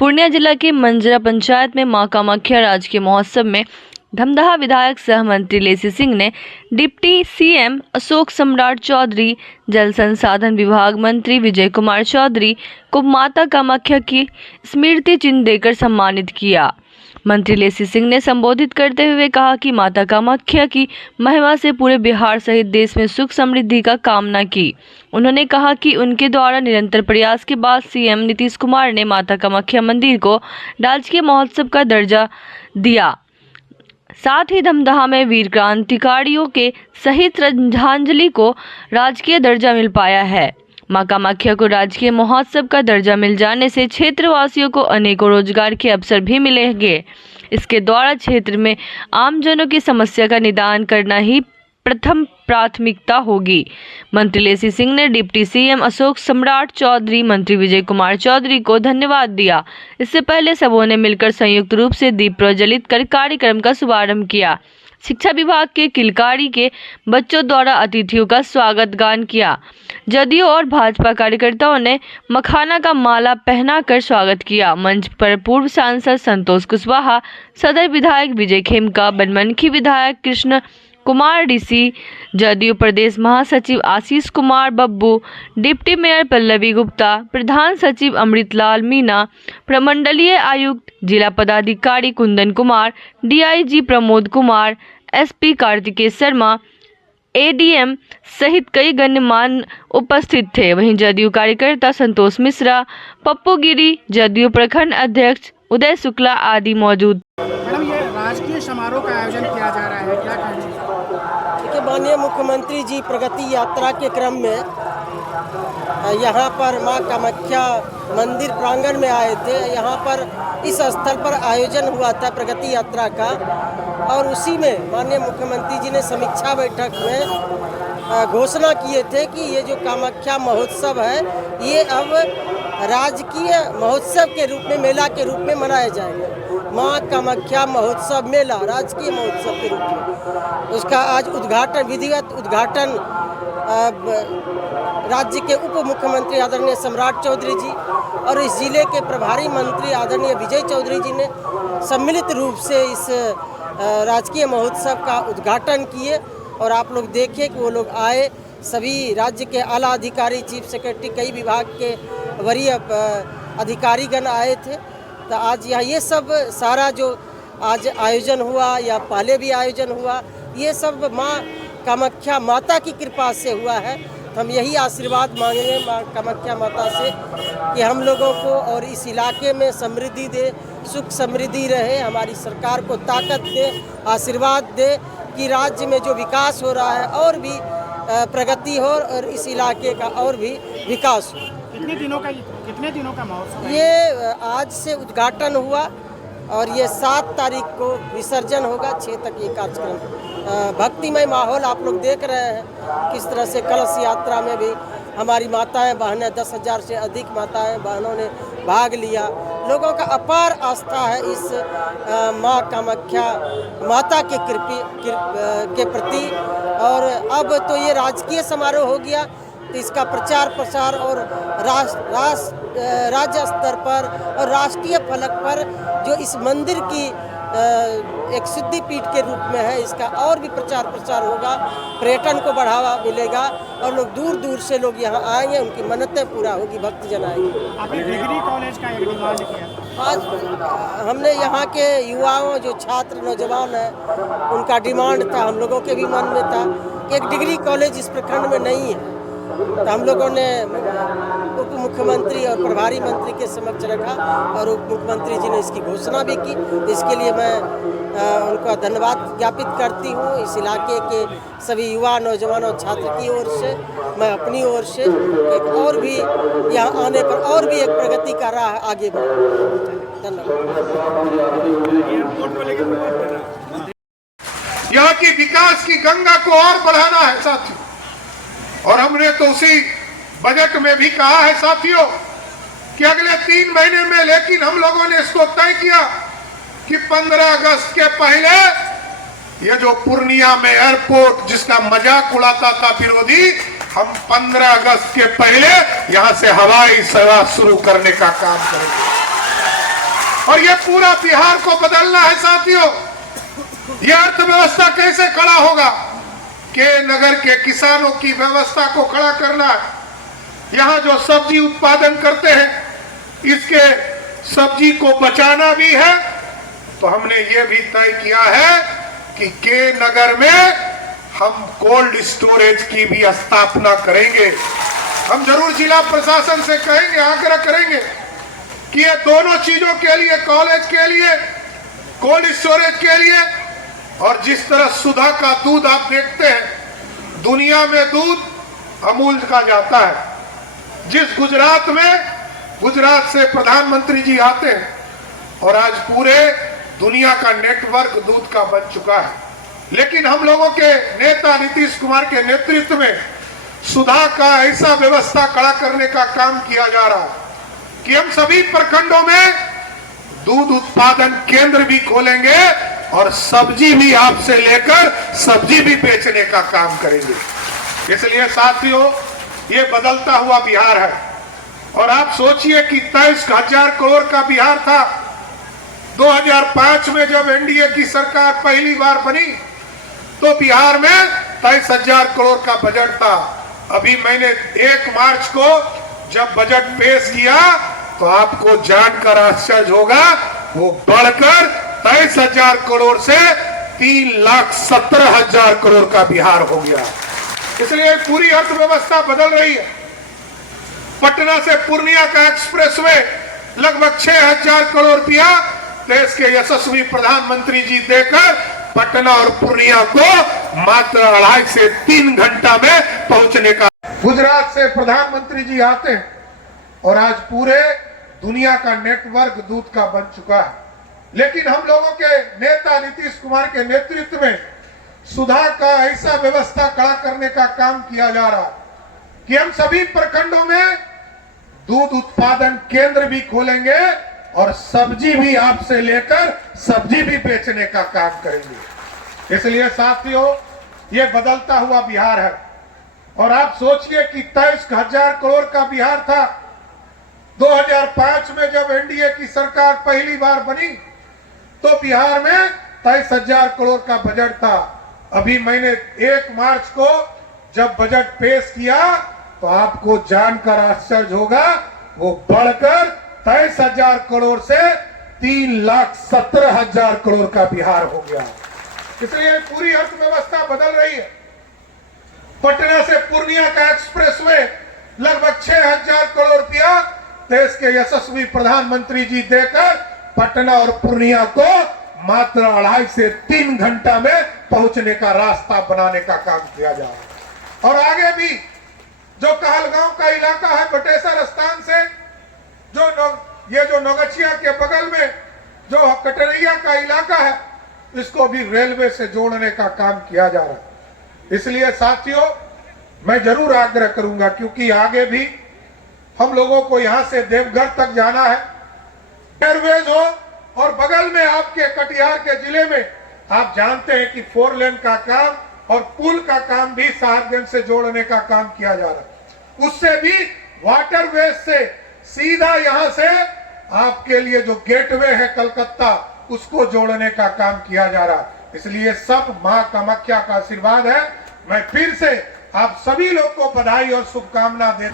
पूर्णिया जिला के मंजरा पंचायत में मां कामाख्या राजकीय महोत्सव में धमदाहा विधायक सह मंत्री लेसी सिंह ने डिप्टी सीएम अशोक सम्राट चौधरी, जल संसाधन विभाग मंत्री विजय कुमार चौधरी को माता कामाख्या की स्मृति चिन्ह देकर सम्मानित किया। मंत्री लेसी सिंह ने संबोधित करते हुए कहा कि माता कामाख्या की महिमा से पूरे बिहार सहित देश में सुख समृद्धि का कामना की। उन्होंने कहा कि उनके द्वारा निरंतर प्रयास के बाद सीएम नीतीश कुमार ने माता कामाख्या मंदिर को राजकीय महोत्सव का दर्जा दिया। साथ ही धमदाहा में वीर क्रांतिकारियों के शहीद श्रद्धांजलि को राजकीय दर्जा मिल पाया है। मां कामाख्या को राजकीय महोत्सव का दर्जा मिल जाने से क्षेत्रवासियों को अनेकों रोजगार के अवसर भी मिलेंगे। इसके द्वारा क्षेत्र में आमजनों की समस्या का निदान करना ही प्रथम प्राथमिकता होगी। मंत्री लेसी सिंह ने डिप्टी सीएम अशोक सम्राट चौधरी, मंत्री विजय कुमार चौधरी को धन्यवाद दिया। इससे पहले सबों ने मिलकर संयुक्त रूप से दीप प्रज्वलित कर कार्यक्रम का शुभारंभ किया। शिक्षा विभाग के किलकारी के बच्चों द्वारा अतिथियों का स्वागत गान किया। जदयू और भाजपा कार्यकर्ताओं ने मखाना का माला पहनाकर स्वागत किया। मंच पर पूर्व सांसद संतोष कुशवाहा, सदर विधायक विजय खेमका, बनमनखी विधायक कृष्ण कुमार ऋषि, जदयू प्रदेश महासचिव आशीष कुमार बब्बू, डिप्टी मेयर पल्लवी गुप्ता, प्रधान सचिव अमृतलाल मीना, प्रमंडलीय आयुक्त जिला पदाधिकारी Kundan Kumar, DIG Pramod Kumar, SP Kartikeya Sharma, ADM सहित कई गणमान्य उपस्थित थे। वहीं जदयू कार्यकर्ता संतोष मिश्रा, पप्पू गिरी, जदयू प्रखंड अध्यक्ष उदय शुक्ला आदि मौजूद। मैडम, ये राजकीय समारोह का आयोजन किया जा रहा है, क्या कहना चाहिए? देखिए, माननीय मुख्यमंत्री जी प्रगति यात्रा के क्रम में यहाँ पर मां कामाख्या मंदिर प्रांगण में आए थे। यहाँ पर इस स्थल पर आयोजन हुआ था प्रगति यात्रा का, और उसी में माननीय मुख्यमंत्री जी ने समीक्षा बैठक में घोषणा किए थे कि ये जो कामाख्या महोत्सव है ये अब राजकीय महोत्सव के रूप में, मेला के रूप में मनाया जाएगा। मां कामाख्या महोत्सव मेला राजकीय महोत्सव के रूप में उसका आज उद्घाटन, विधिवत उद्घाटन राज्य के उप मुख्यमंत्री आदरणीय सम्राट चौधरी जी और इस जिले के प्रभारी मंत्री आदरणीय विजय चौधरी जी ने सम्मिलित रूप से इस राजकीय महोत्सव का उद्घाटन किए। और आप लोग देखिए कि वो लोग आए, सभी राज्य के आला अधिकारी, चीफ सेक्रेटरी, कई विभाग के वरीय अधिकारीगण आए थे। तो आज यहाँ ये सब सारा जो आज आयोजन हुआ या पहले भी आयोजन हुआ, ये सब माँ कामाख्या माता की कृपा से हुआ है। तो हम यही आशीर्वाद मांगेंगे माँ कामाख्या माता से कि हम लोगों को और इस इलाके में समृद्धि दे, सुख समृद्धि रहे, हमारी सरकार को ताकत दे, आशीर्वाद दे कि राज्य में जो विकास हो रहा है और भी प्रगति हो और इस इलाके का और भी विकास हो। कितने दिनों का महोत्सव है? ये आज से उद्घाटन हुआ और ये 7 तारीख को विसर्जन होगा। 6 तक ये कार्यक्रम भक्तिमय माहौल आप लोग देख रहे हैं किस तरह से कलश यात्रा में भी हमारी माताएं बहनें, 10,000 से अधिक माताएं बहनों ने भाग लिया। लोगों का अपार आस्था है इस माँ कामाख्या माता के के प्रति। और अब तो ये राजकीय समारोह हो गया, तो इसका प्रचार प्रसार और राज्य स्तर पर और राष्ट्रीय फलक पर जो इस मंदिर की एक सिद्धि पीठ के रूप में है, इसका और भी प्रचार प्रसार होगा, पर्यटन को बढ़ावा मिलेगा और लोग दूर दूर से लोग यहाँ आएंगे, उनकी मन्नतें पूरा होगी, भक्तजन आएंगे। आपने डिग्री कॉलेज का एक डिमांड किया? आज हमने यहाँ के युवाओं, जो छात्र नौजवान हैं, उनका डिमांड था, हम लोगों के भी मन में था कि एक डिग्री कॉलेज इस प्रखंड में नहीं है। तो हम लोगों ने उप मुख्यमंत्री और प्रभारी मंत्री के समक्ष रखा और उप मुख्यमंत्री जी ने इसकी घोषणा भी की। इसके लिए मैं उनका धन्यवाद ज्ञापित करती हूँ। इस इलाके के सभी युवा, नौजवान और छात्र की ओर से, मैं अपनी ओर से एक और भी यहाँ आने पर और भी एक प्रगति का राह आगे बढ़। धन्यवाद। यहाँ की विकास की गंगा को और बढ़ाना है साथियों, और हमने तो उसी बजट में भी कहा है साथियों कि अगले 3 महीने में, लेकिन हम लोगों ने इसको तय किया कि 15 अगस्त के पहले ये जो पूर्णिया में एयरपोर्ट जिसका मजाक उड़ाता था विरोधी, हम 15 अगस्त के पहले यहां से हवाई सेवा शुरू करने का काम करेंगे। और ये पूरा बिहार को बदलना है साथियों। ये अर्थव्यवस्था कैसे खड़ा होगा? के नगर के किसानों की व्यवस्था को खड़ा करना है। यहाँ जो सब्जी उत्पादन करते हैं इसके सब्जी को बचाना भी है। तो हमने ये भी तय किया है कि के नगर में हम कोल्ड स्टोरेज की भी स्थापना करेंगे। हम जरूर जिला प्रशासन से कहेंगे, आग्रह करेंगे कि ये दोनों चीजों के लिए, कॉलेज के लिए, कोल्ड स्टोरेज के लिए, और जिस तरह सुधा का दूध आप देखते हैं, दुनिया में दूध अमूल का जाता है। जिस गुजरात में, गुजरात से प्रधानमंत्री जी आते हैं और आज पूरे दुनिया का नेटवर्क दूध का बन चुका है। लेकिन हम लोगों के नेता नीतीश कुमार के नेतृत्व में सुधा का ऐसा व्यवस्था खड़ा करने का काम किया जा रहा है कि हम सभी प्रखंडों में दूध उत्पादन केंद्र भी खोलेंगे और सब्जी भी आपसे लेकर सब्जी भी बेचने का काम करेंगे। इसलिए साथियों, ये बदलता हुआ बिहार है। और आप सोचिए कि 23,000 करोड़ का बिहार था 2005 में जब एनडीए की सरकार पहली बार बनी, तो बिहार में 23,000 करोड़ का बजट था। अभी मैंने 1 मार्च को जब बजट पेश किया तो आपको जानकर आश्चर्य होगा, वो बढ़कर 23,000 करोड़ से 3,17,000 करोड़ का बिहार हो गया। इसलिए पूरी अर्थव्यवस्था बदल रही है। पटना से पूर्णिया का एक्सप्रेसवे लगभग 6,000 करोड़ रुपया देश के यशस्वी प्रधानमंत्री जी देकर पटना और पूर्णिया को मात्र 2.5 से 3 घंटा में पहुंचने का। गुजरात से प्रधानमंत्री जी आते हैं और आज पूरे दुनिया का नेटवर्क दूध का बन चुका है। लेकिन हम लोगों के नेता नीतीश कुमार के नेतृत्व में सुधा का ऐसा व्यवस्था खड़ा करने का काम किया जा रहा है कि हम सभी प्रखंडों में दूध उत्पादन केंद्र भी खोलेंगे और सब्जी भी आपसे लेकर सब्जी भी बेचने का काम करेंगे। इसलिए साथियों, ये बदलता हुआ बिहार है। और आप सोचिए कि 23,000 करोड़ का बिहार था 2005 में जब एनडीए की सरकार पहली बार बनी, तो बिहार में 23,000 करोड़ का बजट था। अभी मैंने 1 मार्च को जब बजट पेश किया तो आपको जानकर आश्चर्य होगा, वो बढ़कर 23,000 करोड़ से 3,17,000 करोड़ का बिहार हो गया। इसलिए पूरी अर्थव्यवस्था बदल रही है। पटना से पूर्णिया का एक्सप्रेसवे लगभग 6,000 करोड़ रुपया देश के यशस्वी प्रधानमंत्री जी देकर पटना और पूर्णिया को मात्र 2.5 से 3 घंटा में पहुंचने का रास्ता बनाने का काम किया जा रहा है। और आगे भी जो कहलगांव का इलाका है, बटेश्वर स्थान से जो नौगछिया के बगल में जो कटरिया का इलाका है, इसको भी रेलवे से जोड़ने का काम किया जा रहा है। इसलिए साथियों, मैं जरूर आग्रह करूंगा, क्योंकि आगे भी हम लोगों को यहां से देवघर तक जाना है। एयरवेज हो और बगल में आपके कटिहार के जिले में आप जानते हैं कि 4 लेन का काम और पुल का काम भी साहेबगंज से जोड़ने का काम किया जा रहा है। उससे भी वाटरवेज से सीधा यहां से आपके लिए जो गेटवे है कलकत्ता, उसको जोड़ने का काम किया जा रहा है। इसलिए सब मां कामाख्या का आशीर्वाद है। मैं फिर से आप सभी लोग को बधाई और शुभकामना देता हूं।